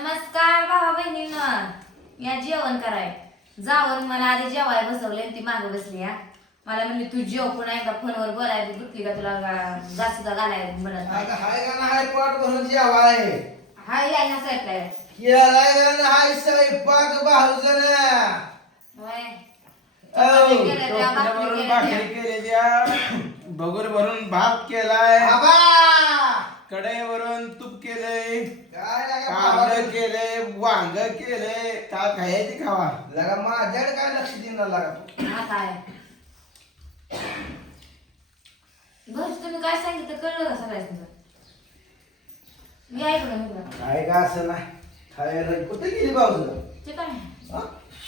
नमस्कार भावा बहिणींनो, या जेवण कराय जावं. मला आधी जेवाय बसवले ती मागे बसली. हा मला म्हणली तू जेव, पुन्हा एकदा फोनवर बोलायला गुटली का तुला जास्त सुद्धा घालाय म्हणत हाय का नाही पोट भरून जेवाय हाय या साईडला केलाय का नाही स्वयंपाक भाऊजन भरून भाकरी केलेल्या बगुर भरून भात केलाय बाबा कढईवरून तूप केलंय काय लागा कांदा केलंय वांग केलंय का खायची खावा लगा माझ्याकडे काय लक्ष देणार लागा हा काय बस तुम्ही काय सांगितलं कळलं का सगळ्यांना? मी ऐकलं मी काय का असं नाही खायला कुठे गेली भाऊजन ते काय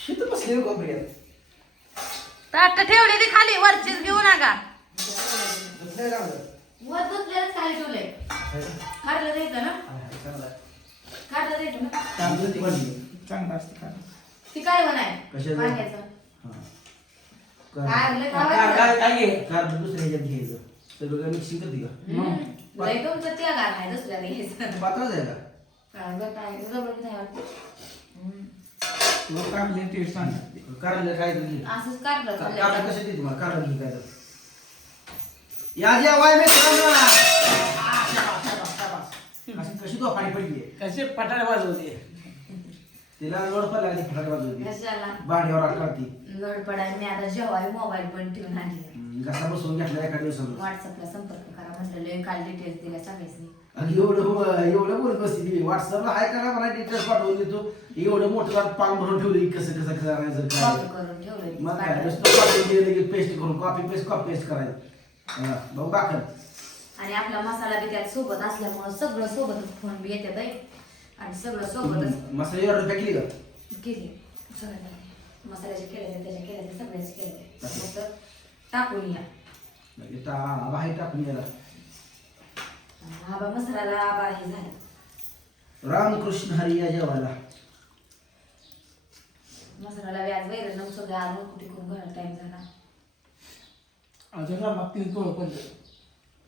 शित बसली कोपऱ्यात ताट ठेवली ती खाली वरचीच घेऊ नका. दुसऱ्या लावलं वर दुसऱ्याच खाली ठेवलंय. काढलं द्यायचं ना, काढलं द्यायचं ना. चांगलं असतं का ती काय म्हणाय कशाचं? वांग्याचं काय म्हणलं खावायचं? काय घे कार दुसऱ्या ह्याच्यात घ्यायचं सगळं मिक्सिंग करते का लय तुमचं त्या गार आहे दुसऱ्याला घ्यायचं. पातळच आहे का काय बरं काय रबड नाही वाटत. लोक आपले टेस्ट सांगतात कारले काय तुम्ही असंच काढलं कारले खाल्लं. कसे देते तुम्हाला कारले घे काय तर या जेवाय मित्रांनो कशी तो पाणी पडली कसे पटारे वाजवते तिला लोड पण लागली फटाके वाजवती कशाला भांड्यावर आकारती लोड पडाय मी आता जेवाय मोबाईल पण ठेवून आणली. घसा बसवून घेतला एका दिवसात व्हॉट्सअपला संपर्क करा म्हटलं लय काल डिटेल्स दिल्या सगळ्यांनी. आणि एवढं बोलत बसती ती व्हॉट्सअपला हाय करा मला डिटेल्स पाठवून देतो एवढं मोठं पान भरून ठेवली कसं कसं करायचं कॉपी काय करून ठेवलं मग काय काढलं. नुसतं पाठवून दिलं की पेस्ट करून कॉपी पेस्ट करायचं भाऊ बाकर आणि आपला मसाला बी त्यात सोबत असल्यामुळं सगळं सोबतच फोन बी येतात आहे. आणि सगळं सोबतच मसाले ऑर्डर टाकली का केली. सगळं मसाल्याचे केले त्याच्या केले सगळ्याचे केले फक्त टाकून या. बाहेर टाकून याला आबा मसाला आबा हे झालं रामकृष्ण हरी या जेवायला मसाला व्याज वैरण सगळं आणून कुठे करून घरात टाइम झाला. अजून रामात 3 कवळ पडले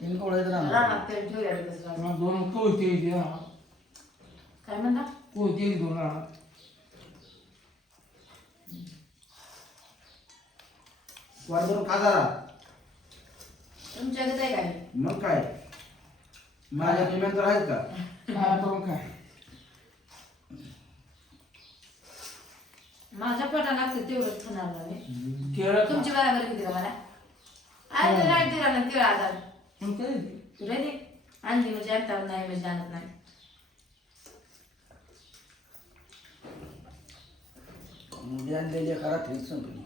तीन कोळ्यात रानात तेल ठेवल्या दिवस वाजता. 2 कवळते काय म्हणता? कोणते 2 राहणार वाढवून खा जरा तुमच्याकडे काय मग काय माझ्या पेमेंट तर आहेत का काय करून काय माझ्या पोटाला लागतं तेवढंच खाणार नाही. केळ तुमची बराबर किती का मला आज नाही दिला ना केळ आजार काय तुला दे आणली म्हणजे आणता नाही म्हणजे आणत नाही. मुली आणलेल्या घरात हेच संपली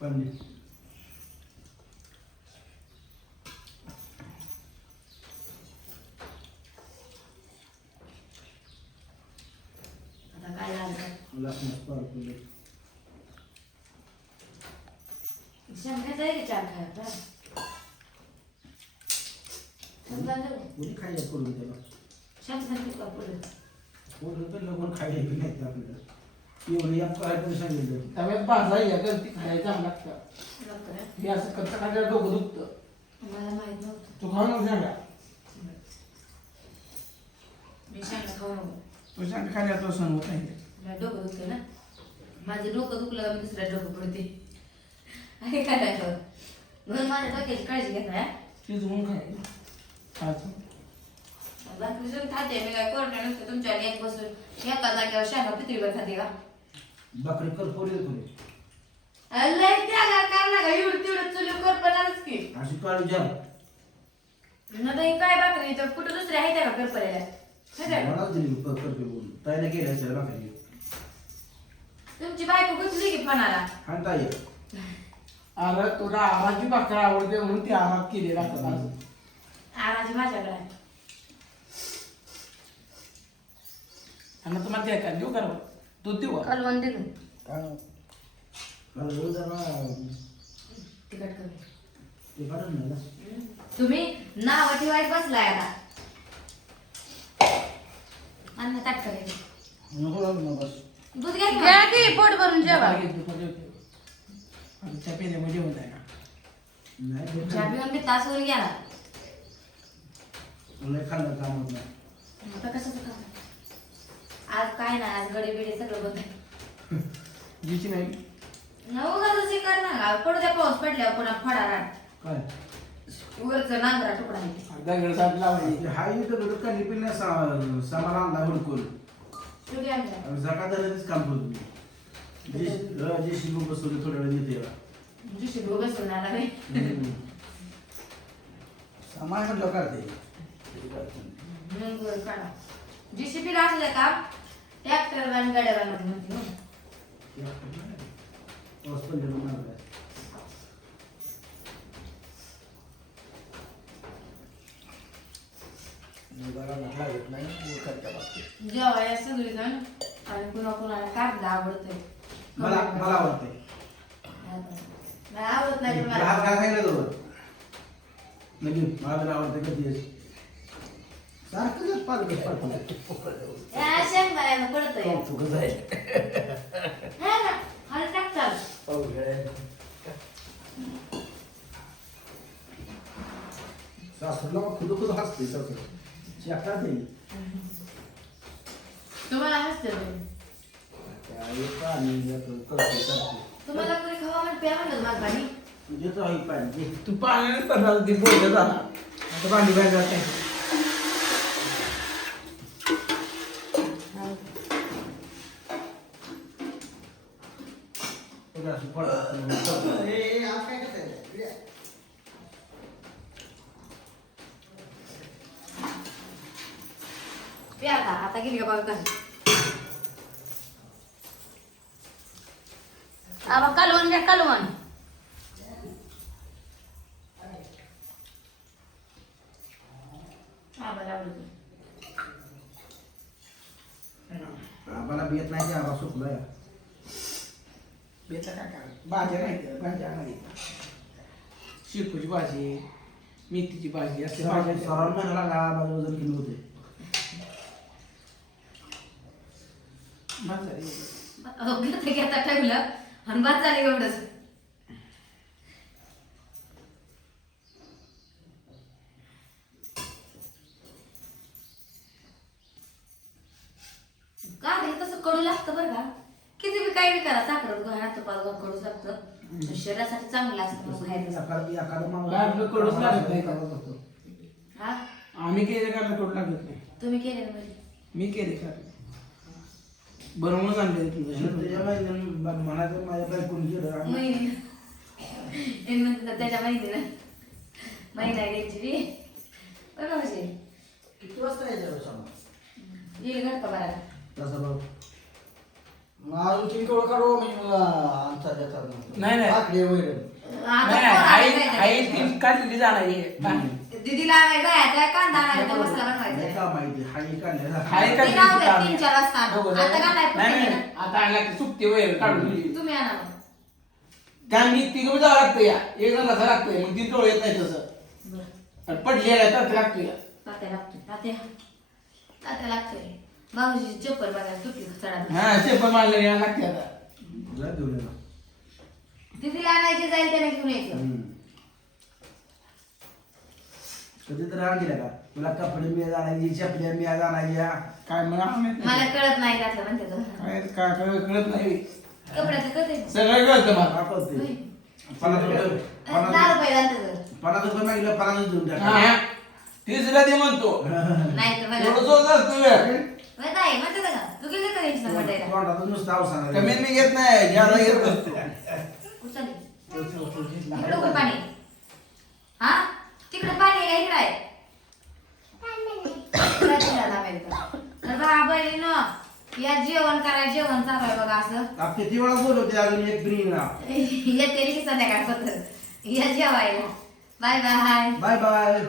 पण आता काय झालं शंभराचा आहे की 4 खायचा कोणी खायला करून त्याला शंभर पुढे कोण लोक खायला बी नाही आपल्याला एवढं या काय पण सांगितलं तव्यात भाजला या गलती खायला चांगलं लागतं हे असं कच्चं खायला डोकं दुखतं मला माहित नव्हतं. तू खाऊन सांगा मी शेंगा खाऊ नको. तू सांग खायला तो सण होत नाही मला डोकं दुखतं ना. माझं डोकं दुखलं का मी दुसऱ्या डोकं पडते. आहे काय नाही कळत. म्हणून माझ्या डोक्याची काळजी घेत नाही. शिजवून खायला खायचं बाकी जण खाते मी काय करणार नसतं तुमच्या एक बसून एका जागेवर शेंगा पितळीवर खाते का? बकरी कर पोरी लय त्याला करणार का एवढं तेवढं चुली करपणारच की. अशी काळू जाम आता ही काय बाकरी तर कुठं दुसऱ्या आहे त्या का करपलेल्या? मलाच दिली करते बोलून ताईला गेल्या सगळ्या बकरी तुमची बायको गुंतली की फणाला. हाणता ये अरे तुला आवाजी भाकर आवडते म्हणून ती आवाज केली लागतात आराची माझ्याकडे आहे. आणि तुम्हाला ते काय देऊ करा दूध देऊ का? कलवण दिलं मला रोज जरा तिकट कमी. ते काढून ना तुम्ही नाव ठेवायच बसलाय आता. अन्न ताट करायचं नको लागू ना बस दूध घ्या की घ्या मग. की पोट भरून जेवा. आणि त्या पेल्यामध्ये जेवण आहे ना नाही चहा पिऊन बी तासवर गेला. लय खाल्लं काम होत नाही. आता कशाचं काम आज काय नाही आज गडे बिडे सगळं बंद आहे. जिची नाही उगाच कर ना पडू द्या पाऊस पडल्यावर पुन्हा फडा राट काय वरचं नांगरा तुकडा आहे. दगड साठ लावायची हाय तर कधी पण सामान आणला हुडकून शेवटी आमच्या जगादारानेच काम करतो मी. जे शिकून बसवले थोड्या वेळ येते दुसरी बसून आला रे. सामान म्हटलं काढते. मग वर काढा JCB ला असलं का ट्रॅक्टर आणि गाड्याला म्हणते हो. पाऊस पडलेला मार्ग आहे. लागत नाही मूर्खाच्या बाबतीत. जेवायला सगळी जण आणि कुणा कुणाला काढला आवडतंय मला आवडते. मला आवडत नाही पण मला हात काय खायला जवळ लगेच मला तर आवडते कधी सारखं पालक या शेंगदाण्याला पडतंय चुकत आहे. हा ना खाली टाकतात सासूला खुद खुद हसते सासू शेतात आहे. तुम्हाला हसते काय पाणी देतो, करतो, करतो. तुम्हाला कोणी खावा म्हण प्या म्हणलं माझं पाणी देतो आई पाणी. तू पाण्याने पडला ती बोलत झाला आता भांडी बाहेर जाते हे असं पडतं. प्या आता गेली का बाबा आबा कालवण घ्या कालवण आम्हाला आवडतं आम्हाला बेत नाही की आम्हाला सुकलाय. बेता काय काय भाज्या नाही भाज्या नाही शेपूची भाजी मेथीची भाजी असे भाज्या सराव महिना लागला माझं वजन किलो होते. घेता ठेवलं आणि भात झाली एवढंच का रे तसं कडू लागतं बरं का किती बी काय बी करा साखर हात पाच कडूच लागतं शरीरासाठी चांगलं असतं मग खायचं काय आपलं कडूच लागत नाही का? हा आम्ही केले का कडू लागत नाही तुम्ही केले ना म्हणजे मी केले का बनवूनच आणले म्हणायचं माझ्या बायकोन केलं. म्हणतात त्याच्या महिन्यानं महिना घ्यायची बी बघा म्हणजे किती वाजता यायचं सामान येईल घट का बरा तसं बघ. अजून तुम्ही केवढं काढू म्हणजे मला अंतर देतात नाही, नाही. आकडे वगैरे आई ती काढलेली जाणार दीदीला आणायचा कांदा आणायचा मसाला नाही बनवायचा का माहिती हाही काढल्या हाय का ते राहू द्या, 3-4 वाजता आता घालाय नाही पण नाही आता आणला की सुट्टी वगैरे काढून दिली तुम्ही आणा मग. त्या मी तिघं जावं लागतं या एक जण असं लागतंय मग 3 डोळे येत नाही तसं बरं आणि पडलेला तर लागतो या तात्या लागतोय तात्या लागतोय बाबूची चप्पल बघायला तुटली चढा हा शेप मारले या लागते आता जा घेऊन ये. दीदीला आणायची जाईल त्याने घेऊन यायचं कधी तर राग गेला का तुला कपडे मी आणायची चपल्या मी आणायच्या. काय मला माहित मला नाही. कळत नाही त्यातलं म्हणते तो. काय काय काय कळत नाही कपड्याचं कळते सगळं कळतं मला वापरते. 50 रुपये 10 रुपये लागतं 50 रुपये मागितलं 50 देऊन टाका. हा तिसऱ्या ते म्हणतो नाही तर मला एवढं जोर असतो वेळ माहित आहे म्हणते का तू गेले का त्यांची म्हटायला तोंडातून नुसतं अवसान कमीत मी घेत नाही ज्यादा घेत असतो उचलली इकडं कोण पाणी हा तिकडं पाणी आहे का इकडं आहे इकडं तिला लावायचं. तर बा बहिणीनं या जेवण करायला जेवण चालू आहे बघा असं किती वेळा बोलवते अजून एक ब्रिंगला. येते की संध्याकाळपर्यंत या जेवायला बाय बाय बाय बाय.